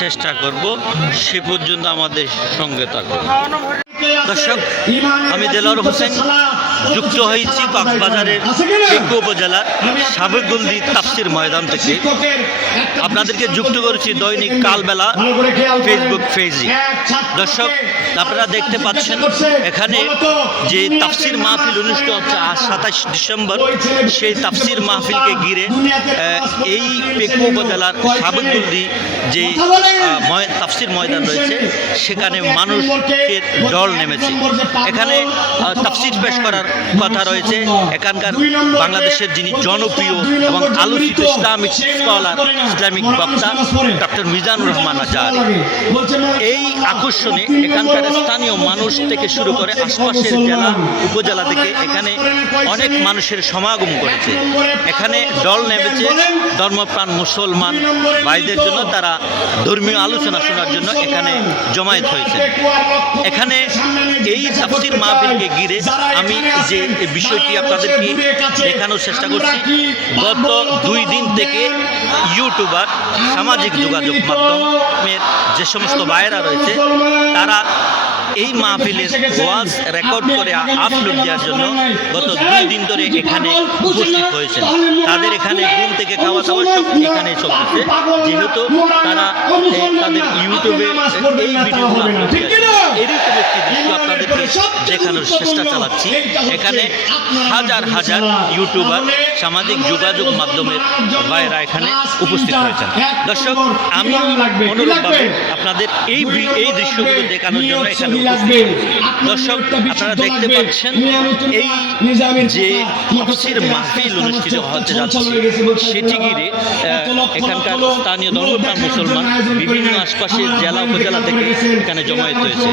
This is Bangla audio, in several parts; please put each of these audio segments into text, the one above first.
চেষ্টা করব সে পর্যন্ত আমাদের সঙ্গে থাকুন দর্শক আমি দেলোয়ার হোসেন যুক্ত হয়েছি কক্সবাজারের টেকু উপজেলার সাবেকুলদি তাফসির ময়দান থেকে। আপনাদেরকে যুক্ত করেছি দৈনিক কালবেলা ফেসবুক পেজে দর্শক, আপনারা দেখতে পাচ্ছেন, এখানে যে তাফসির মাহফিল অনুষ্ঠিত হচ্ছে সাতাশ ডিসেম্বর, সেই তাফসির মাহফিলকে ঘিরে এই পেকু উপজেলার সাবেকুলদি যে তাফসির ময়দান রয়েছে, সেখানে মানুষের দল নেমেছে। এখানে তাফসির পেশ করার কথা রয়েছে, এখানকার বাংলাদেশের যিনি জনপ্রিয় এবং আলোচিত ইসলামিক স্কলার, ইসলামিক বক্তা, ডক্টর মিজানুর রহমান আজাদ। এই আকর্ষণে এখানকার স্থানীয় মানুষ থেকে শুরু করে আশপাশের জেলা, উপজেলা থেকে এখানে অনেক মানুষের সমাগম করেছে এখানে দল নেমেছে, ধর্মপ্রাণ মুসলমান ভাইদের জন্য তারা ধর্মীয় আলোচনা শোনার জন্য এখানে জমায়েত হয়েছে। এখানে এই তাফসির মাহফিলকে ঘিরে আমি যে বিষয়টি আপনাদেরকে দেখানোর চেষ্টা করছি। গত দুই দিন থেকে ইউটিউবার সামাজিক যোগাযোগ মাধ্যমের যে সমস্ত ভাইয়েরা রয়েছে তারা এই মাহফিলের ওয়াজ রেকর্ড করে আপলোড দেওয়ার জন্য গত দুই দিন ধরে এখানে উপস্থিত হয়েছেন। তাদের এখানে ঘুম থেকে খাওয়া দাওয়া সব এখানে চলতেছে যেহেতু তারা তাদের ইউটিউবে এই ভিডিওগুলো দিয়েছে এরকম একটি দৃশ্য আপনাদেরকে দেখানোর চেষ্টা চালাচ্ছি। এখানে হাজার হাজার ইউটিউবার সামাজিক যোগাযোগ মাধ্যমের ভাইয়েরা এখানে উপস্থিত হয়েছেন। দর্শক, আমি অনুরূপভাবে আপনাদের এই এই দৃশ্যগুলো দেখানোর জন্য এখানে দর্শক, আপনারা দেখতে পাচ্ছেন এই যে তফসির মাহফিল অনুষ্ঠিত হতে যাচ্ছে, সেটি ঘিরে এখানকার স্থানীয় ধর্মপ্রাণ মুসলমান বিভিন্ন আশপাশের জেলা উপজেলা থেকে এখানে জমায়েত হয়েছে।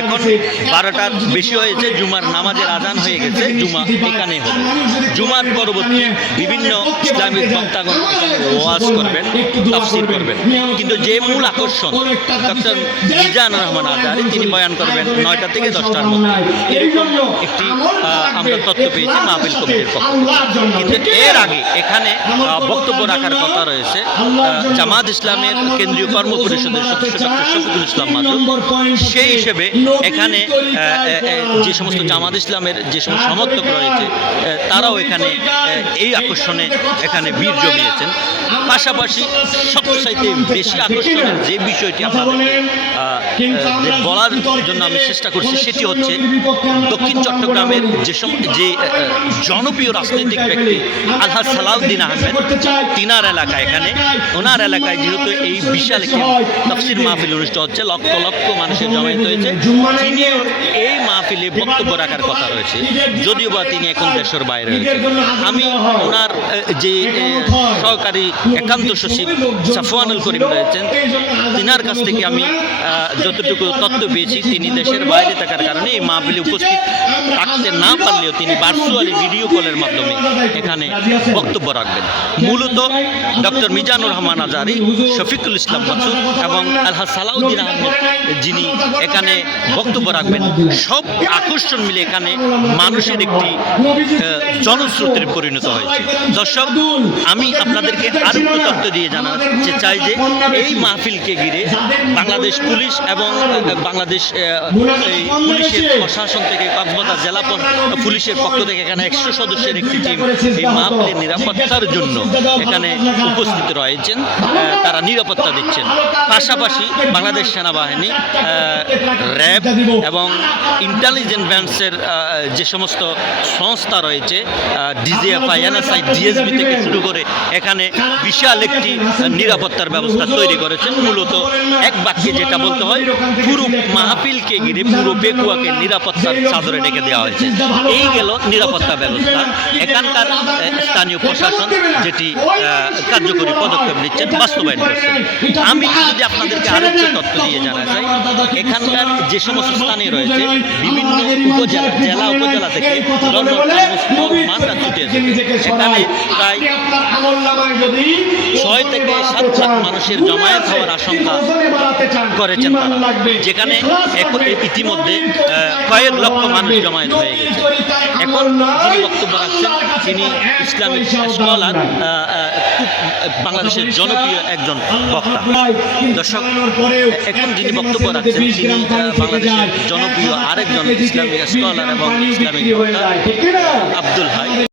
এখন বারোটার বেশি হয়েছে, জুমার নামাজের আদান হয়ে গেছে, জুমা এখানে হবে। জুমার পরবর্তী বিভিন্ন ইসলামিক বক্তাগণ ওয়াজ করবেন তাফসির করবেন। কিন্তু যে মূল আকর্ষণ ডক্টর মিজান রহমান আজারি তিনি বয়ান করবেন নয়টা থেকে দশটার মধ্যে। এরকম একটি আমরা তথ্য পেয়েছি মাহফিল কমিটির পক্ষ। কিন্তু এর আগে এখানে বক্তব্য রাখার কথা রয়েছে জামাত ইসলামের কেন্দ্রীয় কর্ম পরিষদের সদস্য ডক্টর শফিকুল ইসলাম মাসুদ সেই হিসেবে এখানে যে সমস্ত জামাত ইসলামের যে সমস্ত সমর্থক রয়েছে তারাও এখানে এই আকর্ষণে এখানে বীর জমিয়েছেন। পাশাপাশি সবচাইতে বেশি আকর্ষণের যে বিষয়টি আহ, বলার জন্য আমি চেষ্টা করছি সেটি হচ্ছে দক্ষিণ চট্টগ্রামের যে সম যে জনপ্রিয় রাজনৈতিক ব্যক্তি আলহাজ সালাউদ্দিন আহমেদ তিনার এলাকা এখানে। ওনার এলাকায় যেহেতু এই বিশাল একটি তফসির মাহফিল অনুষ্ঠিত হচ্ছে লক্ষ লক্ষ মানুষের জমায়েত হয়েছে। তিনিও এই মাহফিলে বক্তব্য রাখার কথা রয়েছে। যদিও বা তিনি এখন দেশের বাইরে আমি ওনার যে সহকারী একান্ত সচিব সাফওয়ানুল করিম রয়েছেন। তিনার কাছ থেকে আমি যতটুকু তথ্য পেয়েছি তিনি দেশের বাইরে থাকার কারণে এই মাহফিলে উপস্থিত থাকতে না পারলেও তিনি ভার্চুয়ালি ভিডিও কলের মাধ্যমে এখানে বক্তব্য রাখবেন। মূলত ডক্টর মিজানুর রহমান আজারি শফিকুল ইসলাম মাসুদ এবং আলহা সালাউদ্দিন আহমেদ যিনি এখানে বক্তব্য রাখবেন। সব আকর্ষণ মিলে এখানে মানুষের একটি আহ, জনস্রোতের পরিণত হয়েছে দর্শক আমি আপনাদেরকে আরও একটু তথ্য দিয়ে জানাতে চাই যে এই মাহফিলকে ঘিরে বাংলাদেশ পুলিশ এবং বাংলাদেশ এই পুলিশের প্রশাসন থেকে কক্সবাজার জেলা পুলিশের পক্ষ থেকে এখানে একশো সদস্যের একটি টিম এই মাহফিলের নিরাপত্তার জন্য এখানে উপস্থিত রয়েছেন। তারা নিরাপত্তা দিচ্ছেন। পাশাপাশি বাংলাদেশ সেনাবাহিনী র্যাব এবং ইন্টেলিজেন্ট ব্যান্ডসের যে সমস্ত সংস্থা রয়েছে ডিজিএফআই এনএসআই, ডিএসবি থেকে শুরু করে এখানে বিশাল একটি নিরাপত্তার ব্যবস্থা তৈরি করেছেন। মূলত এক বাক্যে যেটা বলতে হয়, পুরো মাহফিলকে ঘিরে পুরো পেকুয়াকে নিরাপত্তার চাদরে ডেকে দেওয়া হয়েছে। এই গেল নিরাপত্তা ব্যবস্থা। এখানকার স্থানীয় প্রশাসন যেটি কার্যকরী পদক্ষেপ নিচ্ছেন, বাস্তবায়ন করছেন। আমি যদি আপনাদেরকে আরেকটু তথ্য দিয়ে জানা চাই এখানকার যে সমস্ত স্থানে রয়েছে, বিভিন্ন উপজেলা, জেলা উপজেলা থেকে ধর্মপ্রাণ মুসলমানরা ছুটে এসেছে এখানে প্রায় ছয় থেকে সাত লাখ মানুষের জমায়েত হওয়ার আশঙ্কা করেছেন যেখানে ইতিমধ্যে কয়েক লক্ষ মানুষ জমায়েত হয়ে গেছে। এখন যিনি বক্তব্য রাখছেন তিনি ইসলামিক স্কলার খুব বাংলাদেশের জনপ্রিয় একজন বক্তা। দর্শক এখন যিনি বক্তব্য রাখছেন তিনি বাংলাদেশের জনপ্রিয় আরেকজন ইসলামিক স্কলার এবং ইসলামিক বক্তা আব্দুল হাই।